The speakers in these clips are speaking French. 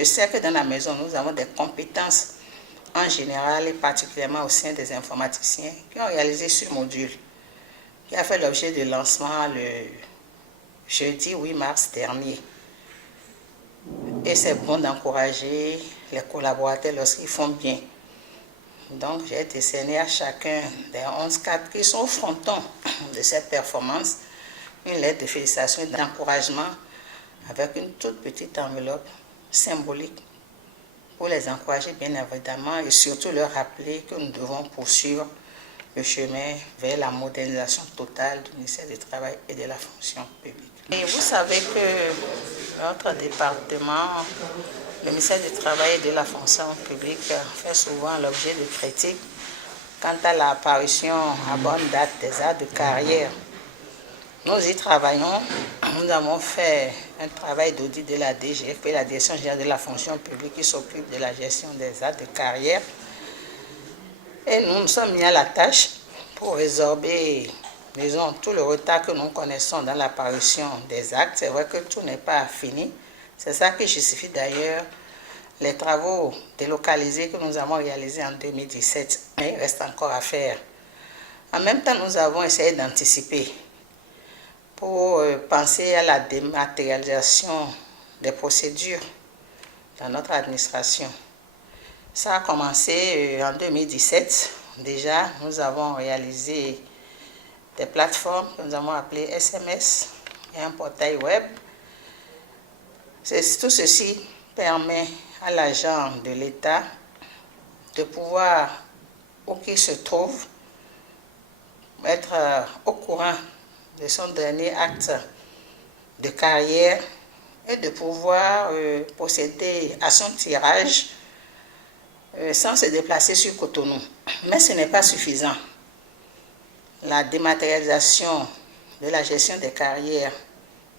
Je sais que dans la maison, nous avons des compétences en général et particulièrement au sein des informaticiens qui ont réalisé ce module, qui a fait l'objet de lancement le jeudi 8 mars dernier. Et c'est bon d'encourager les collaborateurs lorsqu'ils font bien. Donc, j'ai décerné à chacun des 11 cadres qui sont au fronton de cette performance une lettre de félicitations et d'encouragement avec une toute petite enveloppe symbolique pour les encourager bien évidemment et surtout leur rappeler que nous devons poursuivre le chemin vers la modernisation totale du ministère du Travail et de la fonction publique. Et vous savez que notre département, le ministère du Travail et de la fonction publique, fait souvent l'objet de critiques quant à l'apparition à bonne date des aides de carrière. Nous y travaillons. Nous avons fait un travail d'audit de la DGF, la Direction générale de la fonction publique, qui s'occupe de la gestion des aides de carrière. Et nous nous sommes mis à la tâche pour résorber, disons, tout le retard que nous connaissons dans l'apparition des actes. C'est vrai que tout n'est pas fini. C'est ça qui justifie d'ailleurs les travaux délocalisés que nous avons réalisés en 2017. Mais il reste encore à faire. En même temps, nous avons essayé d'anticiper pour penser à la dématérialisation des procédures dans notre administration. Ça a commencé en 2017. Déjà, nous avons réalisé des plateformes que nous avons appelées SMS et un portail web. Tout ceci permet à l'agent de l'État de pouvoir, où qu'il se trouve, être au courant de son dernier acte de carrière et de pouvoir procéder à son tirage sans se déplacer sur Cotonou. Mais ce n'est pas suffisant. La dématérialisation de la gestion des carrières,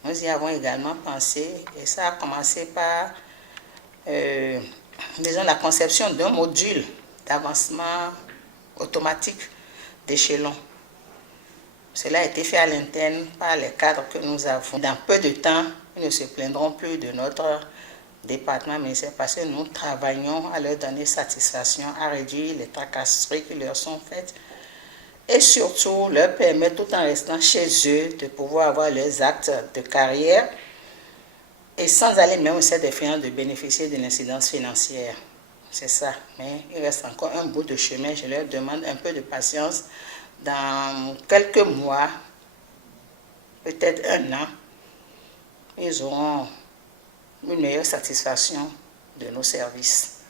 nous y avons également pensé et ça a commencé par disons, la conception d'un module d'avancement automatique d'échelon. Cela a été fait à l'interne par les cadres que nous avons. Dans peu de temps, ils ne se plaindront plus de notre département ministère parce que nous travaillons à leur donner satisfaction, à réduire les tracasseries qui leur sont faites et surtout leur permettre, tout en restant chez eux, de pouvoir avoir leurs actes de carrière et sans aller même au sein des finances de bénéficier de l'incidence financière. C'est ça. Mais il reste encore un bout de chemin. Je leur demande un peu de patience. Dans quelques mois, peut-être un an, ils auront une meilleure satisfaction de nos services.